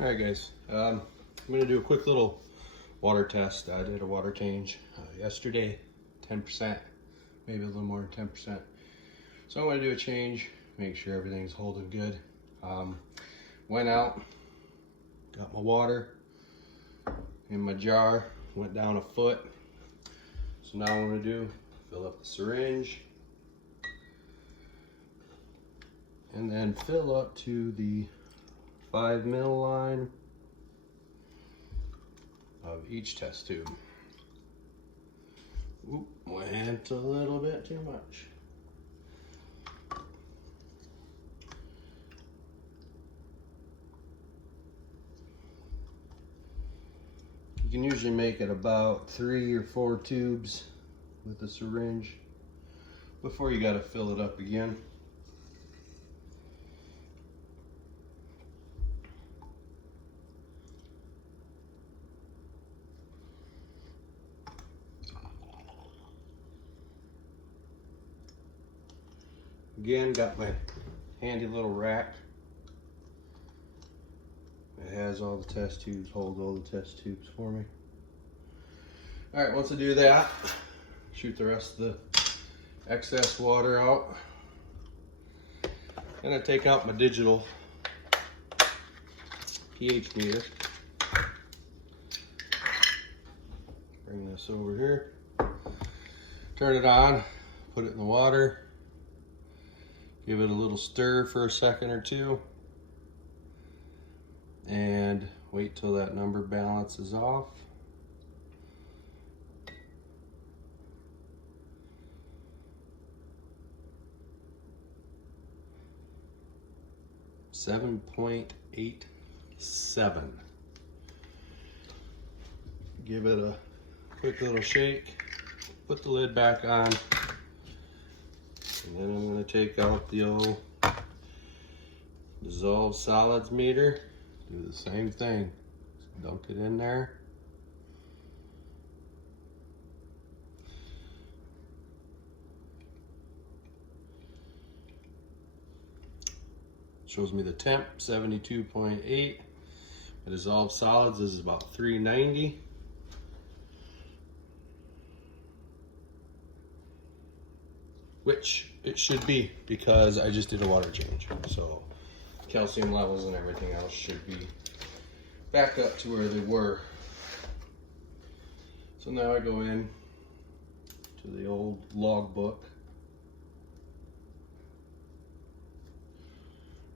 All right, guys. I'm gonna do a quick little water test. I did a water change yesterday, 10%, maybe a little more than 10%. So I'm gonna do a change, make sure everything's holding good. Went out, got my water in my jar, went down a foot. So now what I'm gonna do, fill up the syringe, and then fill up to the 5 ml line of each test tube. Oop, went a little bit too much. You can usually make it about 3 or 4 tubes with the syringe before you gotta fill it up again. Again, got my handy little rack. It has all the test tubes, holds all the test tubes for me. All right, once I do that, shoot the rest of the excess water out. And I take out my digital pH meter. Bring this over here. Turn it on, put it in the water. Give it a little stir for a second or two. And wait till that number balances off. .87. Give it a quick little shake. Put the lid back on. And then I'm going to take out the old dissolved solids meter. Do the same thing. Just dunk it in there. Shows me the temp, 72.8. The dissolved solids is about 390. Which it should be because I just did a water change. So calcium levels and everything else should be back up to where they were. So now I go in to the old log book.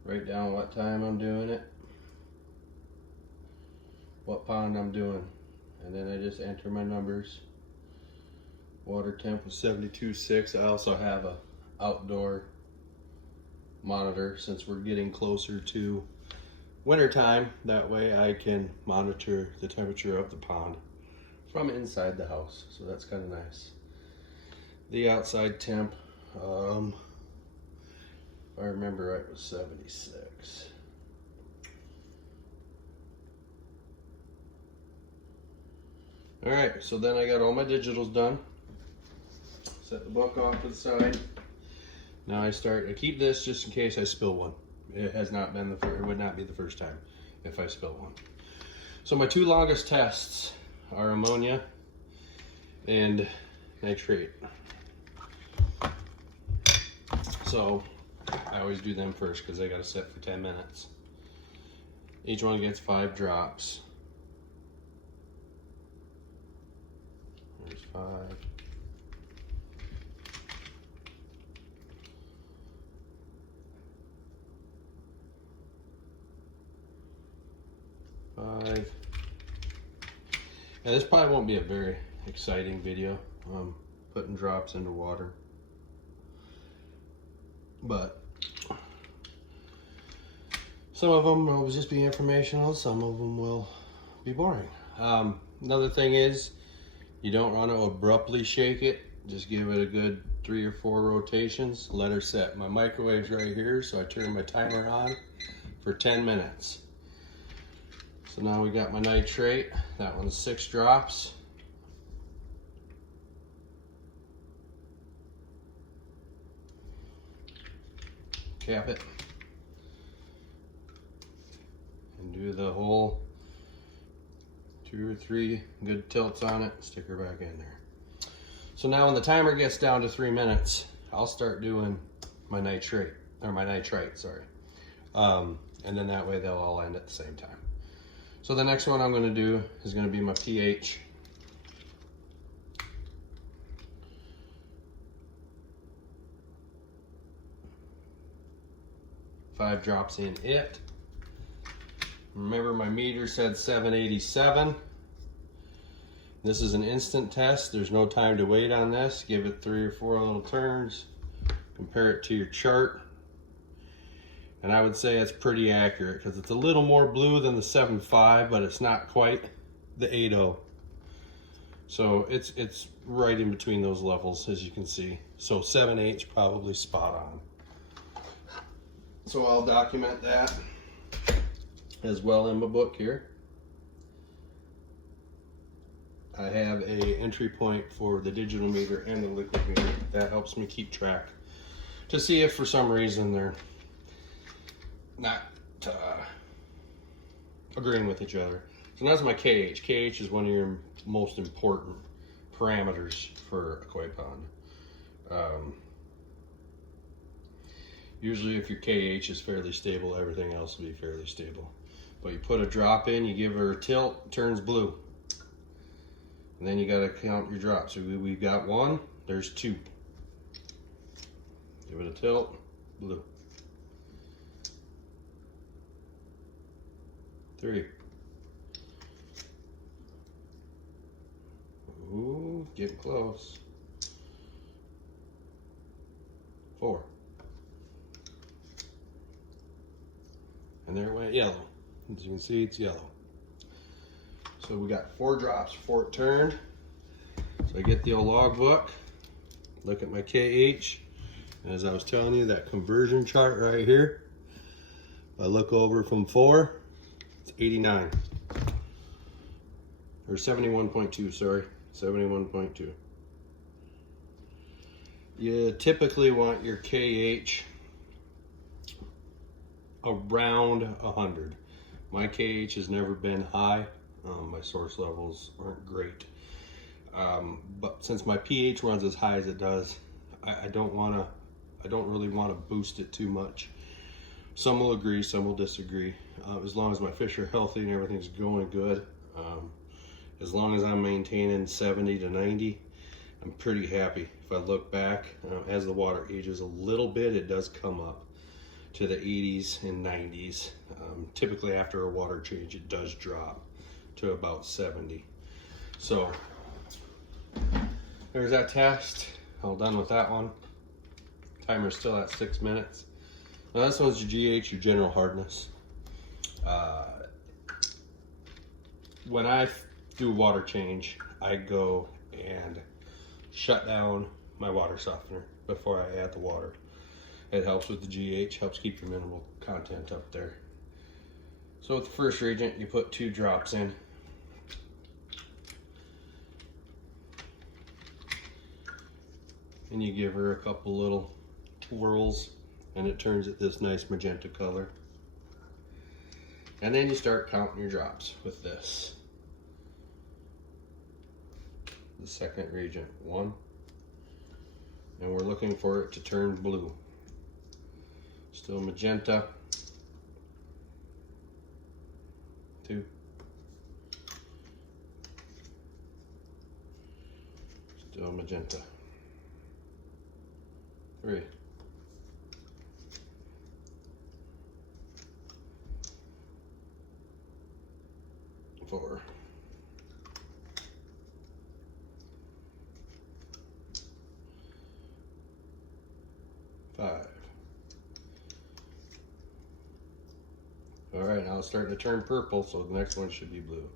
Write down what time I'm doing it, what pond I'm doing, and then I just enter my numbers. Water temp was 72.6. I also have a outdoor monitor since we're getting closer to winter time. That way I can monitor the temperature of the pond from inside the house. So that's kind of nice. The outside temp, if I remember right, was 76. All right, so then I got all my digitals done. Set the book off to the side. Now I keep this just in case I spill one. It has not been it would not be the first time if I spill one. So my 2 longest tests are ammonia and nitrate. So I always do them first because they gotta sit for 10 minutes. Each one gets 5 drops. There's 5. 5. Now this probably won't be a very exciting video, putting drops into water, but some of them will just be informational, some of them will be boring. Another thing is, you don't want to abruptly shake it. Just give it a good 3 or 4 rotations, let her set. My microwave's right here, so I turn my timer on for 10 minutes. So now we got my nitrate. That one's 6 drops. Cap it. and do the whole 2 or 3 good tilts on it, stick her back in there. So now when the timer gets down to 3 minutes, I'll start doing my nitrate, or my nitrite, sorry. And then that way they'll all end at the same time. So the next one I'm gonna do is gonna be my pH. Five drops in it. Remember my meter said 787. This is an instant test. There's no time to wait on this. Give it 3 or 4 little turns. Compare it to your chart. And I would say it's pretty accurate because it's a little more blue than the 7.5, but it's not quite the 8.0. So it's right in between those levels, as you can see. So 7.8 is probably spot on. So I'll document that as well in my book here. I have a entry point for the digital meter and the liquid meter. That helps me keep track to see if for some reason they're not agreeing with each other. So that's my KH. KH is one of your most important parameters for a koi pond. Usually if your KH is fairly stable, everything else will be fairly stable. But you put a drop in, you give her a tilt, it turns blue. And then you gotta count your drops. So we've got 1, there's 2. Give it a tilt, blue. 3. Ooh, getting close. 4. And there it went yellow. As you can see, it's yellow. So we got 4 drops before it turned. So I get the old logbook, look at my KH, and as I was telling you, that conversion chart right here, I look over from 4, it's 89. Or 71.2, sorry, 71.2. You typically want your KH around 100. My KH has never been high. My source levels aren't great. But since my pH runs as high as it does, I don't really want to boost it too much. Some will agree, some will disagree. As long as my fish are healthy and everything's going good, as long as I'm maintaining 70 to 90, I'm pretty happy. If I look back, as the water ages a little bit, it does come up to the 80s and 90s. Typically after a water change, it does drop to about 70. So there's that test. All done with that one. Timer's still at 6 minutes. Now this one's your GH, your general hardness. When I do water change, I go and shut down my water softener before I add the water. It helps with the GH, helps keep your mineral content up there. So with the first reagent, you put 2 drops in. And you give her a couple little twirls and it turns it this nice magenta color. And then you start counting your drops with this. The second reagent, 1. And we're looking for it to turn blue. Still magenta. 2. Still magenta. 3. 4. 5. All right, now it's starting to turn purple, so the next one should be blue.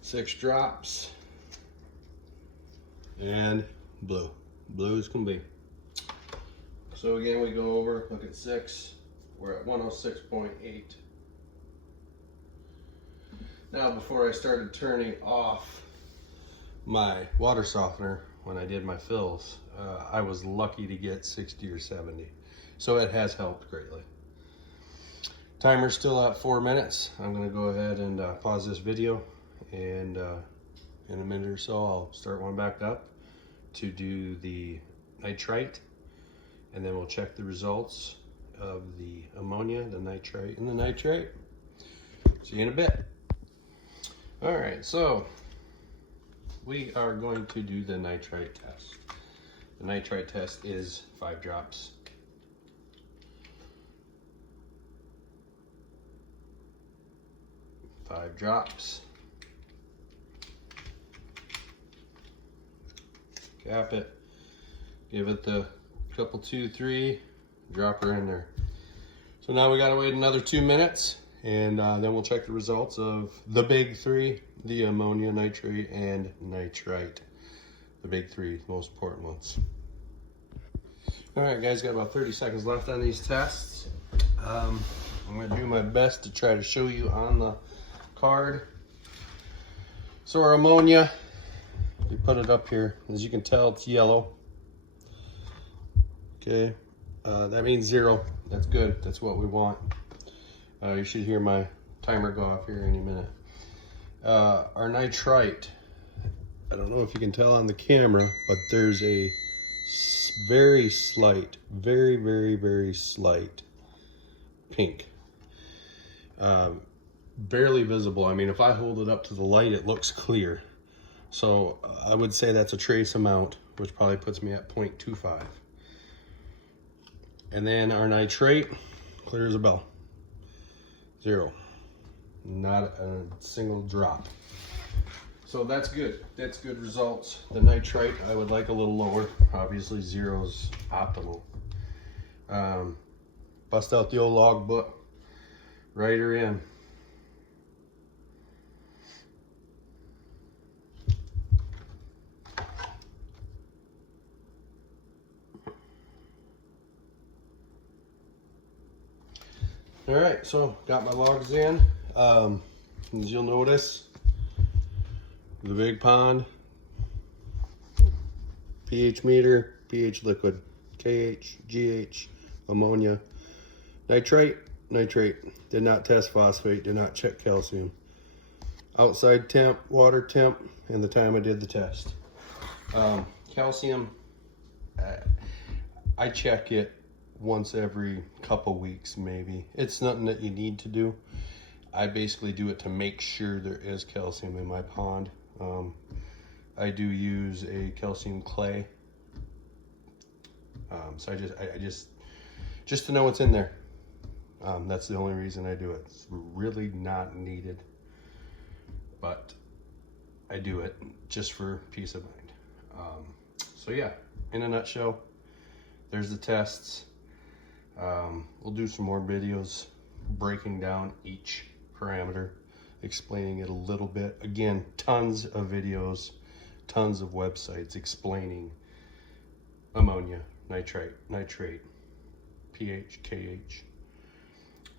6 drops. And blue. Blue as can be. So again, we go over, look at 6. We're at 106.8. Now, before I started turning off my water softener when I did my fills, I was lucky to get 60 or 70. So it has helped greatly. Timer's still at 4 minutes. I'm gonna go ahead and pause this video, and in a minute or so I'll start one back up to do the nitrite, and then we'll check the results of the ammonia, the nitrite, and the nitrate. See you in a bit. All right, so we are going to do the nitrite test. The nitrite test is 5 drops. Five drops. Cap it. Give it the couple, 2, 3. Drop her in there. So now we gotta wait another 2 minutes, and then we'll check the results of the big 3, the ammonia, nitrate, and nitrite. The big 3, most important ones. All right, guys, got about 30 seconds left on these tests. I'm gonna do my best to try to show you on the card. So our ammonia, you put it up here. As you can tell, it's yellow. Okay, that means 0. That's good. That's what we want. You should hear my timer go off here any minute. Our nitrite, I don't know if you can tell on the camera, but there's a very slight, very slight pink. Barely visible. I mean, if I hold it up to the light, it looks clear. So I would say that's a trace amount, which probably puts me at 0.25. And then our nitrate, clear as a bell. 0. Not a single drop. So that's good. That's good results. The nitrite, I would like a little lower. Obviously, 0's optimal. Bust out the old logbook. Write her in. All right, so got my logs in. As you'll notice, the big pond, pH meter, pH liquid, KH, GH, ammonia, nitrate, did not test phosphate, did not check calcium. Outside temp, water temp, and the time I did the test. Calcium, I check it once every couple weeks maybe. It's nothing that you need to do. I basically do it to make sure there is calcium in my pond. I do use a calcium clay. So I just to know what's in there. That's the only reason I do it. It's really not needed, but I do it just for peace of mind. So yeah, in a nutshell, there's the tests. We'll do some more videos breaking down each parameter, explaining it a little bit. Again, tons of videos, tons of websites explaining ammonia, nitrate, pH, KH,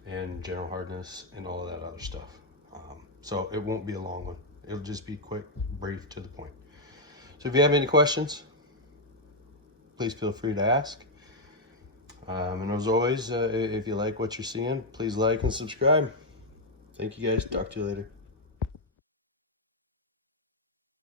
and general hardness, and all of that other stuff. So it won't be a long one. It'll just be quick, brief, to the point. So if you have any questions, please feel free to ask. And as always, if you like what you're seeing, please like and subscribe. Thank you guys. Talk to you later.